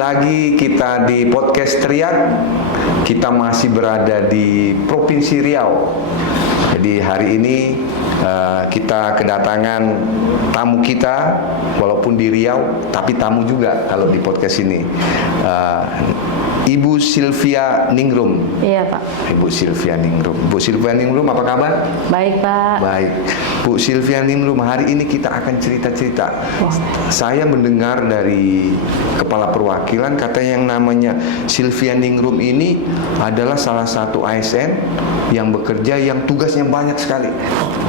lagi kita di podcast Teriak. Kita masih berada di Provinsi Riau. Jadi hari ini kita kedatangan tamu kita, walaupun di Riau, tapi tamu juga kalau di podcast ini. Ibu Sylvia Ningrum. Iya, Pak. Ibu Sylvia Ningrum. Bu Sylvia Ningrum, apa kabar? Baik, Pak. Baik. Bu Sylvia Ningrum, hari ini kita akan cerita-cerita. Saya mendengar dari Kepala Perwakilan, kata yang namanya Sylvia Ningrum ini adalah salah satu ASN yang bekerja, yang tugasnya banyak sekali.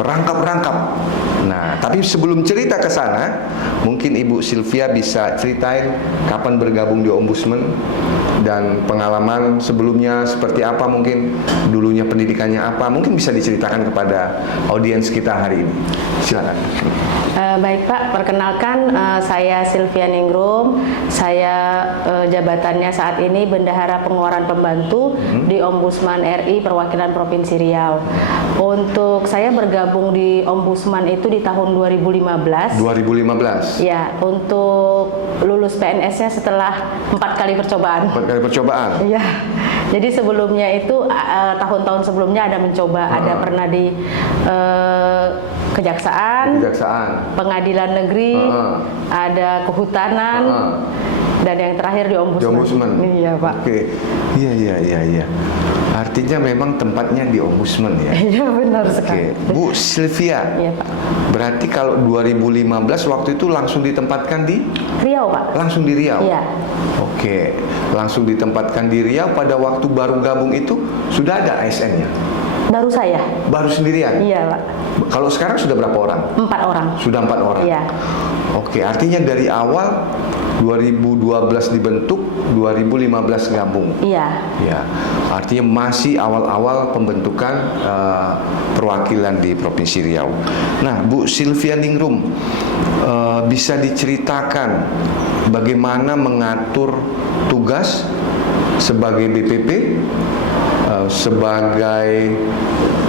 Rangkap-rangkap. Nah, tapi sebelum cerita ke sana, mungkin Ibu Sylvia bisa ceritain kapan bergabung di Ombudsman dan pengalaman sebelumnya seperti apa, mungkin dulunya pendidikannya apa, mungkin bisa diceritakan kepada audiens kita hari ini. Silakan. Baik, Pak, perkenalkan saya Sylvia Ningrum. Saya jabatannya saat ini Bendahara Pengeluaran Pembantu di Ombudsman RI Perwakilan Provinsi Riau. Untuk saya bergabung di Ombudsman itu di tahun 2015. 2015. Ya, untuk lulus PNS-nya setelah 4 kali percobaan. 4 kali percobaan. Iya. Jadi sebelumnya itu tahun-tahun sebelumnya ada mencoba, ada pernah di kejaksaan, pengadilan negeri, ada kehutanan, dan yang terakhir di Ombudsman. Iya, Pak. Oke. Iya. Artinya memang tempatnya di Ombudsman ya. Iya, benar sekali. Bu Sylvia. Iya, Pak. Berarti kalau 2015 waktu itu langsung ditempatkan di Riau, Pak. Langsung di Riau. Iya. Oke. Langsung ditempatkan di Riau. Pada waktu baru gabung itu sudah ada ASN-nya? Baru saya. Baru sendirian? Iya, Pak. Kalau sekarang sudah berapa orang? 4 orang. Sudah 4 orang? Iya. Oke, artinya dari awal 2012 dibentuk, 2015 gabung. Iya. Ya, artinya masih awal-awal pembentukan perwakilan di Provinsi Riau. Nah, Bu Sylvia Ningrum, bisa diceritakan bagaimana mengatur tugas sebagai BPP, sebagai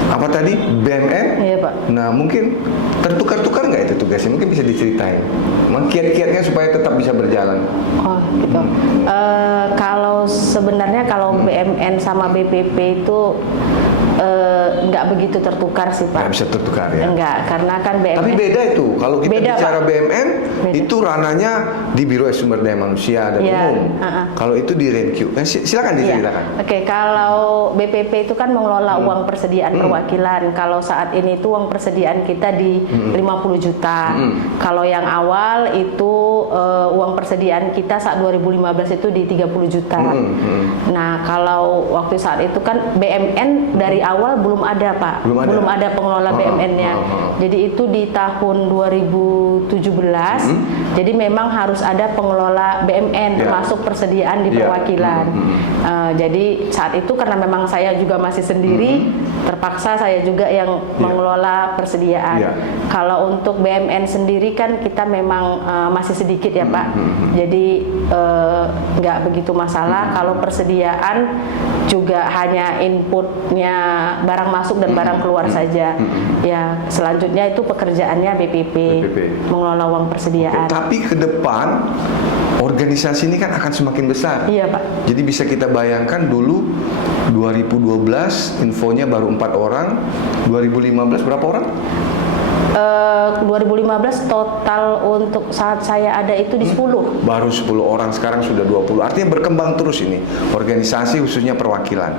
apa tadi, BMN? Iya, Pak. Nah, mungkin tertukar-tukar nggak itu tugasnya? Mungkin bisa diceritain. Kiat-kiatnya supaya tetap bisa berjalan. Oh, gitu. Kalau sebenarnya kalau BMN sama BPP itu nggak begitu tertukar sih, Pak. Nggak bisa tertukar ya? Enggak, karena kan BMN. Tapi beda itu. Kalau kita Beda, bicara Pak. BMN, Beda. itu ranahnya di Biro Sumber Daya Manusia dan Iya, Umum. Kalau itu di Renq. Silakan diceritakan. Iya. Oke, kalau BPP itu kan mengelola uang persediaan perwakilan. Kalau saat ini itu uang persediaan kita di 50 juta. Kalau yang awal itu uang persediaan kita saat 2015 itu di 30 juta. Nah, kalau waktu saat itu kan BMN dari awal belum ada, Pak. Belum ada pengelola BMN-nya. Jadi itu di tahun 2017. Jadi memang harus ada pengelola BMN termasuk persediaan di perwakilan. Jadi saat itu karena memang saya juga masih sendiri, terpaksa saya juga yang mengelola persediaan. Kalau untuk BMN sendiri kan kita memang masih sedikit ya, Pak. Jadi nggak begitu masalah. Kalau persediaan juga hanya inputnya barang masuk dan barang keluar saja. Ya, selanjutnya itu pekerjaannya BPP. Mengelola uang persediaan. Tapi ke depan organisasi ini kan akan semakin besar. Iya, Pak. Jadi bisa kita bayangkan dulu 2012 infonya baru 4 orang, 2015 berapa orang? 2015 total untuk saat saya ada itu di 10. Baru 10 orang, sekarang sudah 20. Artinya berkembang terus ini organisasi khususnya perwakilan.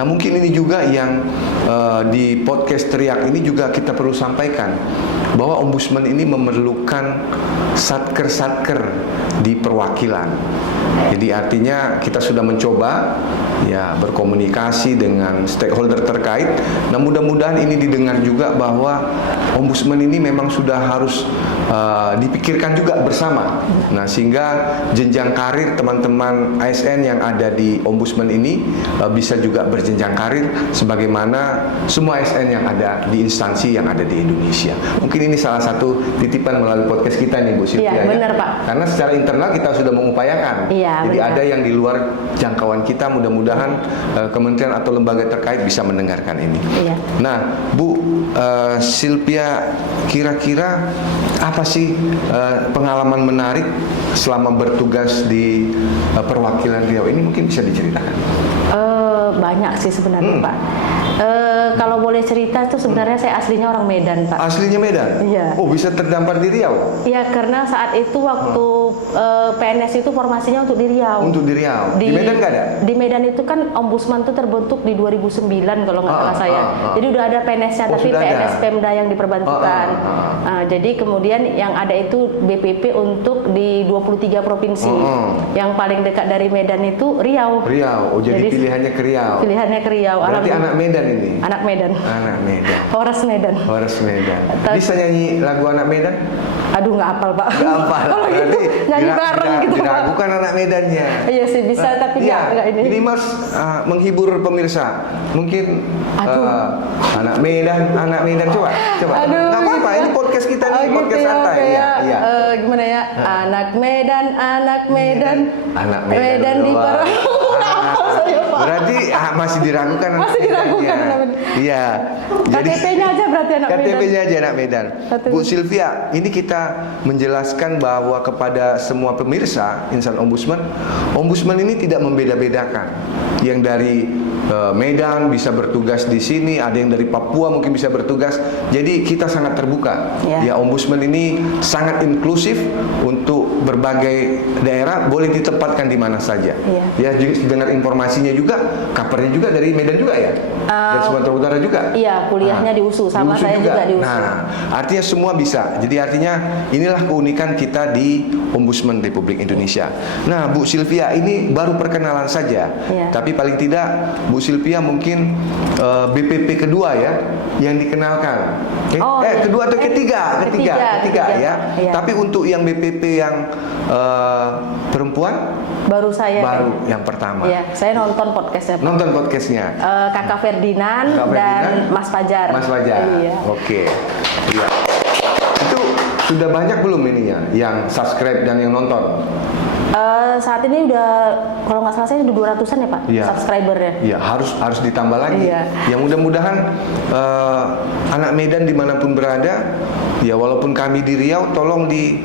Nah, mungkin ini juga yang di podcast Teriak ini juga kita perlu sampaikan bahwa Ombudsman ini memerlukan satker-satker di perwakilan. Jadi artinya kita sudah mencoba ya berkomunikasi dengan stakeholder terkait. Nah, mudah-mudahan ini didengar juga bahwa Ombudsman ini memang sudah harus dipikirkan juga bersama. Nah, sehingga jenjang karir teman-teman ASN yang ada di Ombudsman ini bisa juga berjenjang karir sebagaimana semua ASN yang ada di instansi yang ada di Indonesia. Mungkin ini salah satu titipan melalui podcast kita nih, Bu Sylvia. Iya, benar, Pak. Karena secara internal kita sudah mengupayakan. Iya, jadi benar. ada yang di luar jangkauan kita, mudah-mudahan kementerian atau lembaga terkait bisa mendengarkan ini. Iya. Nah, Bu Sylvia kira-kira apa sih pengalaman menarik selama bertugas di perwakilan Riau ini, mungkin bisa diceritakan? Banyak sih sebenarnya Pak. Kalau boleh cerita tuh sebenarnya saya aslinya orang Medan Pak. Aslinya Medan? Iya. Oh, bisa terdampar di Riau? Iya, karena saat itu waktu PNS itu formasinya untuk di Riau. Untuk di Riau? Di Medan nggak ada? Di Medan itu kan Ombudsman tuh terbentuk di 2009 kalau nggak salah saya. Jadi udah ada PNS-nya, tapi sudah PNS ada. Pemda yang diperbantukan. Jadi kemudian yang ada itu BPP untuk di 23 provinsi. Yang paling dekat dari Medan itu Riau. Riau, oh jadi pilihannya ke Riau. Pilihannya ke Riau. Berarti anak Medan ini? Anak Medan. Anak Medan. Horas Medan. Horas Medan. Bisa nyanyi lagu anak Medan? Aduh, nggak hafal Pak. Nggak hafal. Kalau gitu nyanyi bareng gitu Pak. Diragukan anak Medannya. Iya sih bisa, tapi nggak ini. Ini Mas menghibur pemirsa. Mungkin anak Medan coba. Aduh, Nggak apa-apa, ini podcast kita nih, podcast santai. Iya. Gimana ya? Anak Medan. Anak Medan di doang. Parang. Berarti masih diragukan anak Masih diragukan Medannya. anak Medan. Iya. KTP-nya aja berarti anak Medan. KTP-nya aja anak Medan. Bu Sylvia, ini kita menjelaskan bahwa kepada semua pemirsa insan Ombudsman ini tidak membeda-bedakan. Yang dari Medan bisa bertugas di sini, ada yang dari Papua mungkin bisa bertugas. Jadi kita sangat terbuka. Ya, Ombudsman ini sangat inklusif untuk berbagai daerah, boleh ditempatkan di mana saja. Ya, dengar informasinya juga, kabarnya juga dari Medan juga ya? Dari Sumatera Utara juga? Iya, kuliahnya di USU, sama di USU saya juga di USU. Nah, artinya semua bisa. Jadi artinya inilah keunikan kita di Ombudsman Republik Indonesia. Nah, Bu Sylvia, ini baru perkenalan saja. Tapi paling tidak Bu Sylvia mungkin BPP kedua ya yang dikenalkan. Kedua atau ketiga ya. Tapi untuk yang BPP yang perempuan baru saya. Baru yang pertama. Iya, saya nonton podcastnya. Nonton podcastnya. Kakak Ferdinand dan Mas Fajar. Mas Fajar. Iya. Oke. Iya. Itu sudah banyak belum ininya yang subscribe dan yang nonton? Saat ini udah, kalau nggak salah saya udah 200-an ya Pak, subscribernya. Iya, harus ditambah lagi. Iya. Ya mudah-mudahan anak Medan dimanapun berada, ya walaupun kami di Riau, tolong di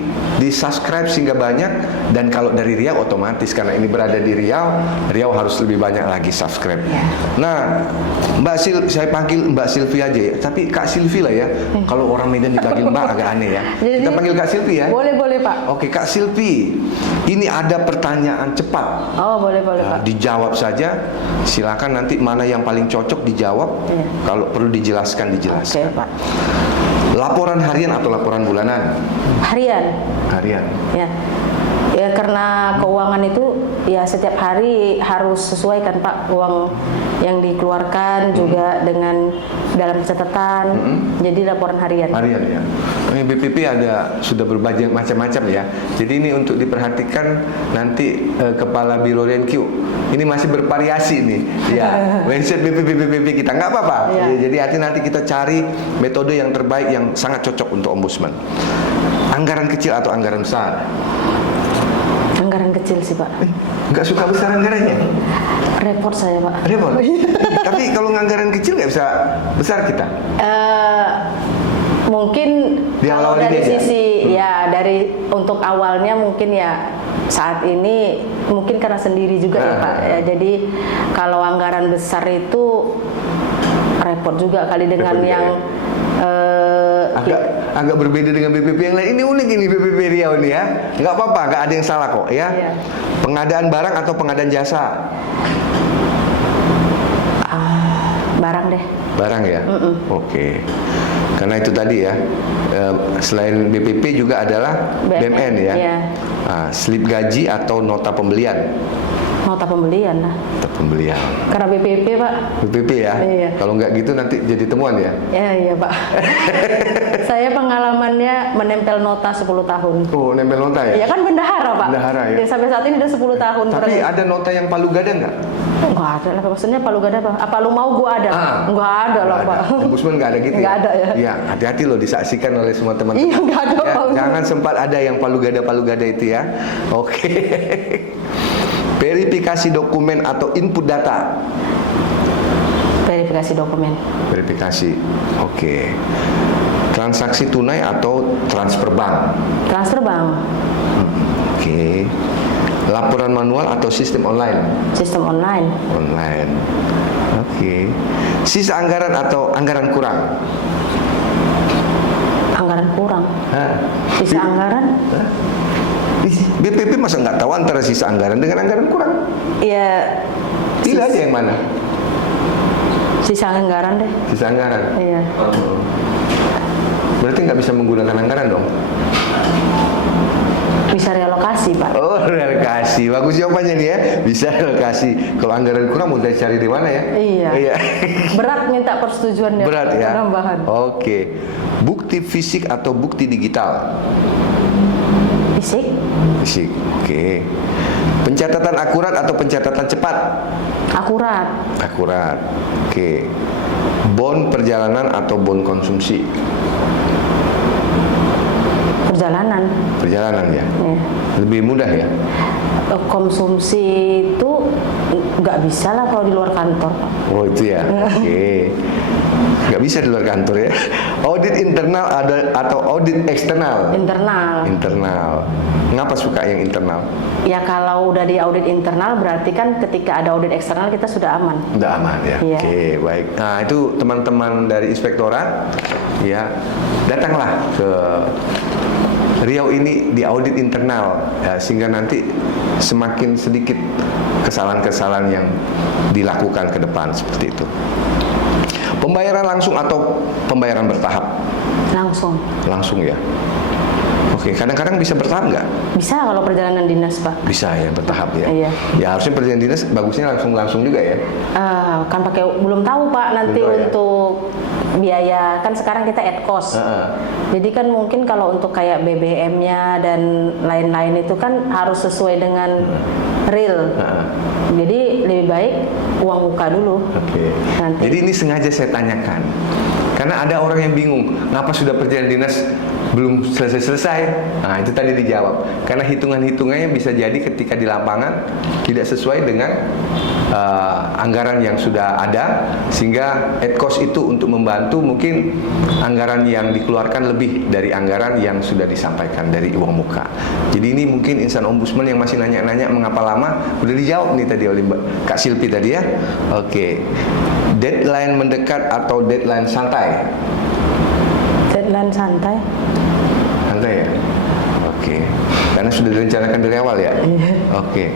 subscribe sehingga banyak. Dan kalau dari Riau otomatis karena ini berada di Riau harus lebih banyak lagi subscribe. Nah, saya panggil Mbak Sylvia aja ya. Tapi Kak Sylvie lah ya. Kalau orang Medan dipanggil Mbak agak aneh ya. Jadi, kita panggil Kak Sylvie ya. Boleh Pak. Oke, Kak Sylvie. Ini ada pertanyaan cepat. Oh, boleh Pak. Dijawab saja. Silakan nanti mana yang paling cocok dijawab. Kalau perlu dijelaskan. Oke, Pak. Laporan harian atau laporan bulanan? Harian. Ya karena keuangan itu ya setiap hari harus sesuai kan Pak, uang yang dikeluarkan juga dengan dalam catatan. Jadi laporan harian. Harian ya. Ini BPP sudah berbagai macam-macam ya. Jadi ini untuk diperhatikan nanti Kepala Biro Renq. Ini masih bervariasi nih. Ya, website BPP kita nggak apa-apa. Jadi nanti kita cari metode yang terbaik yang sangat cocok untuk Ombudsman. Anggaran kecil atau anggaran besar? Anggaran kecil sih Pak. Nggak suka besar anggarannya? Repot saya Pak. Repot? Tapi kalau anggaran kecil nggak bisa besar kita? Mungkin kalau dari sisi dari untuk awalnya mungkin ya saat ini mungkin karena sendiri juga ya Pak. Ya, jadi kalau anggaran besar itu repot juga kali dengan yang agak berbeda dengan BPP yang lain. Ini unik ini BPP Riau ini ya. Nggak apa-apa, nggak ada yang salah kok ya. Pengadaan barang atau pengadaan jasa? Barang deh. Barang ya? Oke. Karena itu tadi ya, selain BPP juga adalah BMN ya. Slip gaji atau nota pembelian? Nota pembelian lah. Nota pembelian. Karena BPP Pak. BPP ya? Iya. Kalau nggak gitu nanti jadi temuan ya? Iya Pak. Saya pengalamannya menempel nota 10 tahun. Oh, nempel nota ya? Iya kan bendahara Pak. Bendahara ya? Dan sampai saat ini udah 10 tahun. Tapi ada nota yang palu gada nggak? Nggak ada lah, maksudnya palu gada apa? Apa lu mau gua ada? Nggak ada lah Pak. Ombudsman nggak ada gitu nggak ada ya? Iya, hati-hati loh disaksikan oleh semua teman-teman. Iya, nggak ada ya, Pak. Jangan sempat ada yang palu gada itu ya. Oke. Verifikasi dokumen atau input data? Verifikasi dokumen. Verifikasi. Oke. Transaksi tunai atau transfer bank? Transfer bank. Oke. Laporan manual atau sistem online? Sistem online. Online. Oke. Sisa anggaran atau anggaran kurang? Anggaran kurang. Hah? Sisa anggaran? Hah? BPP masa nggak tahu antara sisa anggaran dengan anggaran kurang? Iya. Pilih aja yang mana? Sisa anggaran deh. Sisa anggaran. Iya. Oh. Berarti nggak bisa menggunakan anggaran dong? Bisa relokasi, Pak. Oh, relokasi. Bagus jawabannya nih ya. Bisa relokasi. Kalau anggaran kurang mau cari di mana ya? Iya. Berat minta persetujuannya. Berat ya. Penambahan. Oke. Bukti fisik atau bukti digital? Fisik. Fisik. Oke. Pencatatan akurat atau pencatatan cepat? Akurat. Akurat. Oke. Bon perjalanan atau bon konsumsi? Perjalanan. Perjalanan ya. Iya. Lebih mudah ya. Konsumsi itu nggak bisa lah kalau di luar kantor, Pak. Oh itu ya. Oke. Nggak bisa di luar kantor ya. Audit internal atau audit eksternal? Internal. Internal. Ngapa suka yang internal? Ya kalau udah di audit internal berarti kan ketika ada audit eksternal kita sudah aman. Udah aman ya. Iya. Oke, baik. Nah, itu teman-teman dari inspektorat ya, datanglah ke Riau ini di audit internal ya, sehingga nanti semakin sedikit kesalahan-kesalahan yang dilakukan ke depan seperti itu. Pembayaran langsung atau pembayaran bertahap? Langsung. Langsung ya. Oke, kadang-kadang bisa bertahap nggak? Bisa kalau perjalanan dinas, Pak. Bisa ya, bertahap ya. Iya. Ya harusnya perjalanan dinas bagusnya langsung juga ya. Kan pakai belum tahu, Pak, nanti Belum tahu ya? untuk biaya kan sekarang kita add cost. Jadi kan mungkin kalau untuk kayak BBM-nya dan lain-lain itu kan harus sesuai dengan real. Jadi lebih baik uang muka dulu. Oke. Nanti. Jadi ini sengaja saya tanyakan. Karena ada orang yang bingung, ngapa sudah perjalanan dinas belum selesai-selesai? Nah, itu tadi dijawab. Karena hitungan-hitungannya bisa jadi ketika di lapangan tidak sesuai dengan anggaran yang sudah ada, sehingga add cost itu untuk membantu mungkin anggaran yang dikeluarkan lebih dari anggaran yang sudah disampaikan dari uang muka. Jadi ini mungkin insan ombudsman yang masih nanya-nanya mengapa lama, udah dijawab nih tadi oleh Kak Silpi tadi ya. Oke. Deadline mendekat atau deadline santai? Deadline santai. Santai ya? Oke. Karena sudah direncanakan dari awal ya? Oke.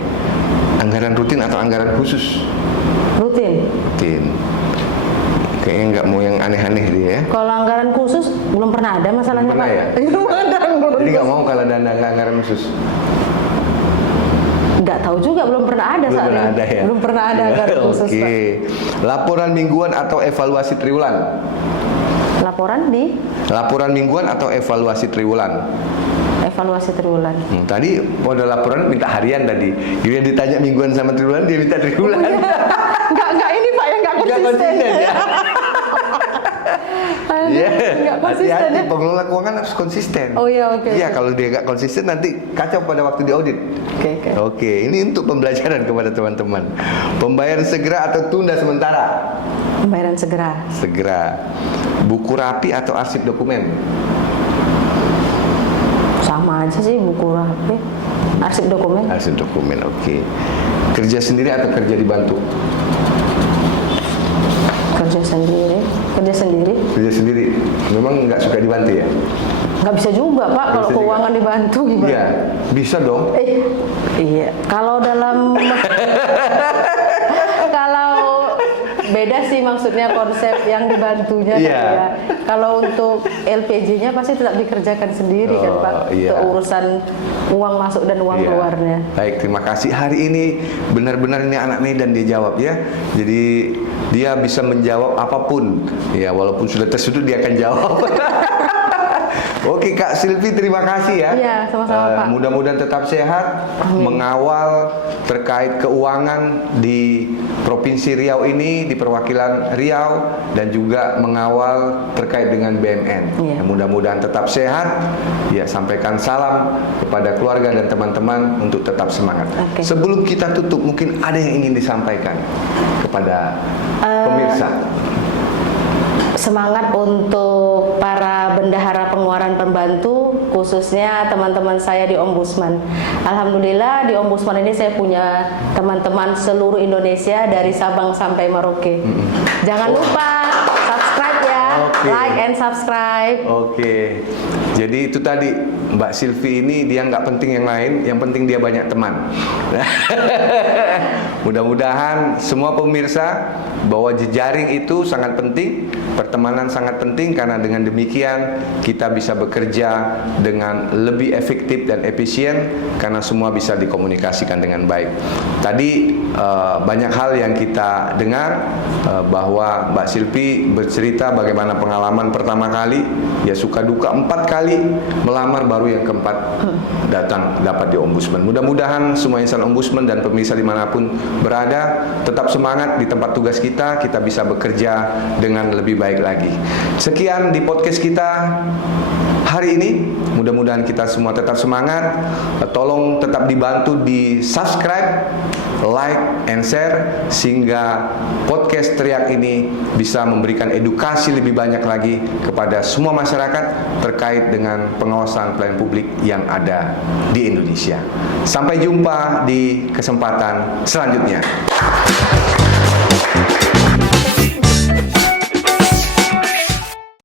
Anggaran rutin atau anggaran khusus? Rutin. Rutin. Kayaknya nggak mau yang aneh-aneh dia ya? Kalau anggaran khusus belum pernah ada masalahnya, Belum pernah Pak. ya? Belum ada anggaran Jadi nggak khusus. mau kalau ada anggaran khusus? Nggak tahu juga, belum pernah ada Belum saat pernah ini. ada ya? Belum pernah ada anggaran khusus, Oke. Pak. Laporan mingguan atau evaluasi triwulan? Laporan di Laporan mingguan atau evaluasi triwulan? evaluasi triwulan. Tadi pada laporan minta harian tadi. Dia ditanya mingguan sama triwulan, dia minta triwulan. Nggak ini Pak yang nggak Nggak konsisten. konsisten ya? Iya. Nggak konsisten Hati-hati, ya. pengelola keuangan harus konsisten. Oh iya, oke. Iya, kalau dia nggak konsisten nanti kacau pada waktu diaudit. Oke. Oke, ini untuk pembelajaran kepada teman-teman. Pembayaran segera atau tunda sementara? Pembayaran segera. Segera. Buku rapi atau arsip dokumen? Sama aja sih buku rapi. Arsip dokumen. Arsip dokumen, oke. Kerja sendiri atau kerja dibantu? Kerja sendiri. Kerja sendiri. Kerja sendiri. Memang nggak suka dibantu ya? Nggak bisa juga Pak kalau bisa juga. keuangan dibantu gimana? Iya, bisa dong. Iya. Kalau dalam kalau beda sih maksudnya konsep yang dibantunya Iya. kan ya. Kalau untuk LPG-nya pasti tetap dikerjakan sendiri kan Pak. Iya. Untuk urusan uang masuk dan uang Iya. keluarnya. Baik, terima kasih. Hari ini benar-benar ini anak Medan dia jawab ya. Jadi dia bisa menjawab apapun. Ya, walaupun sudah tersudut dia akan jawab. Oke Kak Silvi, terima kasih ya. Iya, sama-sama, Pak. Mudah-mudahan tetap sehat, mengawal terkait keuangan di Provinsi Riau ini, di perwakilan Riau, dan juga mengawal terkait dengan BMN. Iya. Mudah-mudahan tetap sehat. Ya, sampaikan salam kepada keluarga dan teman-teman untuk tetap semangat. Oke. Sebelum kita tutup, mungkin ada yang ingin disampaikan kepada pemirsa. semangat untuk para bendahara pengeluaran pembantu, khususnya teman-teman saya di Ombudsman. Alhamdulillah di Ombudsman ini saya punya teman-teman seluruh Indonesia dari Sabang sampai Merauke. Jangan lupa subscribe ya, like and subscribe. Oke. Jadi itu tadi Mbak Silvi ini dia nggak penting yang lain, yang penting dia banyak teman. Mudah-mudahan semua pemirsa bahwa jejaring itu sangat penting, pertemanan sangat penting, karena dengan demikian kita bisa bekerja dengan lebih efektif dan efisien karena semua bisa dikomunikasikan dengan baik. Tadi banyak hal yang kita dengar bahwa Mbak Silvi bercerita bagaimana pengalaman pertama kali, ya suka duka 4 kali melamar, baru yang keempat datang dapat di Ombudsman. Mudah-mudahan semua insan Ombudsman dan pemirsa dimanapun berada tetap semangat di tempat tugas kita bisa bekerja dengan lebih baik lagi. Sekian di podcast kita hari ini. Mudah-mudahan kita semua tetap semangat. Tolong tetap dibantu di subscribe, like, and share sehingga podcast Teriak ini bisa memberikan edukasi lebih banyak lagi kepada semua masyarakat terkait dengan pengawasan pelayanan publik yang ada di Indonesia. Sampai jumpa di kesempatan selanjutnya.